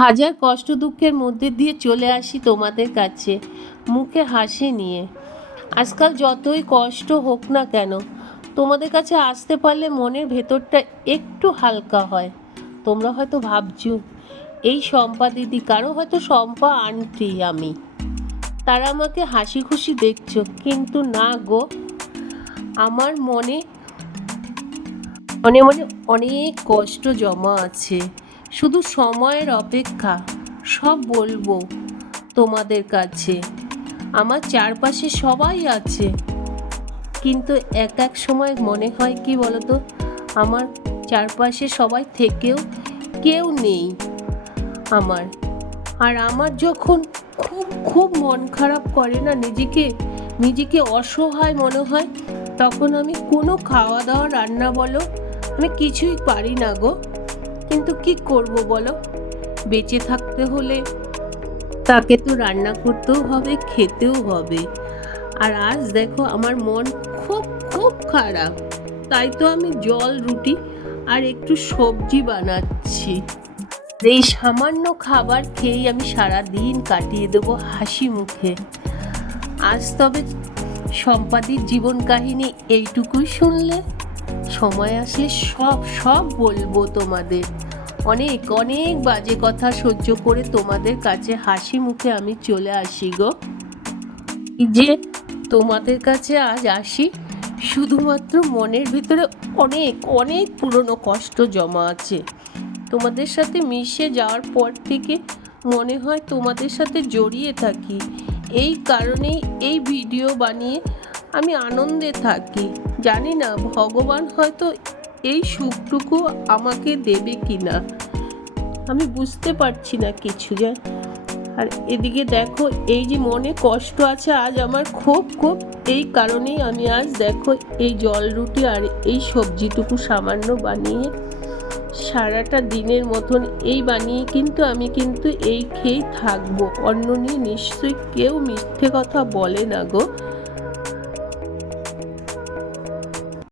হাজার কষ্ট দুঃখের মধ্যে দিয়ে চলে আসি তোমাদের কাছে। মুখে হাসি নিয়ে। আজকাল যতই কষ্ট হোক না কেন, তোমাদের কাছে আসতে পারলে মনের ভেতরটা একটু হালকা হয়। তোমরা হয়তো ভাবছ, এই শম্পা দিদি, কারও হয়তো শম্পা আন্টি আমি। তারা আমাকে হাসি খুশি দেখছ, কিন্তু না গো, আমার মনে মনে মনে অনেক কষ্ট জমা আছে। শুধু সময়ের অপেক্ষা, সব বলব তোমাদের কাছে। আমার চারপাশে সবাই আছে। কিন্তু এক এক সময় মনে হয় কি বলতো, আমার চারপাশে সবাই থেকেও কেউ নেই আমার। আর আমার যখন খুব খুব মন খারাপ করে না নিজেকে নিজেকে অসহায় মনে হয়, তখন আমি কোনো খাওয়া দাওয়া রান্না বলো, আমি কিছুই পারি না গো। কিন্তু কি করব বলো? বেঁচে থাকতে হলে তাকে তো রান্না করতেও হবে, খেতেও হবে। আর আজ দেখো আমার মন খুব খুব খারাপ। তাই তো আমি জল, রুটি আর একটু সবজি বানাচ্ছি। এই সামান্য খাবার খেয়েই আমি সারা দিন কাটিয়ে দেবো হাসি মুখে। আজ তবে সম্পাদির জীবন কাহিনী এইটুকুই শুনলে। সময় আসলে সব সব বলব তোমাদের। অনেক অনেক বাজে কথা সহ্য করে তোমাদের কাছে হাসি মুখে আমি চলে আসি গো। যে তোমাদের কাছে আজ আসি, শুধুমাত্র মনের ভিতরে অনেক অনেক পুরনো কষ্ট জমা আছে। তোমাদের সাথে মিশে যাওয়ার পর থেকে মনে হয় তোমাদের সাথে জড়িয়ে থাকি। এই কারণেই এই ভিডিও বানিয়ে আমি আনন্দে থাকি। জানি না, ভগবান হয়তো এই সুখটুকু আমাকে দেবে কি না আমি বুঝতে পারছি না কিছু যে। আর এদিকে দেখো, এই যে মনে কষ্ট আছে, আজ আমার খুব খুব এই কারণেই আমি আজ দেখো, এই জল রুটি আর এই সবজিটুকু সামান্য বানিয়ে সারাটা দিনের মতন এই বানিয়ে কিন্তু আমি কিন্তু এই খেয়েই থাকব। অন্য নিয়ে নিশ্চয়ই কেউ মিথ্যে কথা বলে না গো।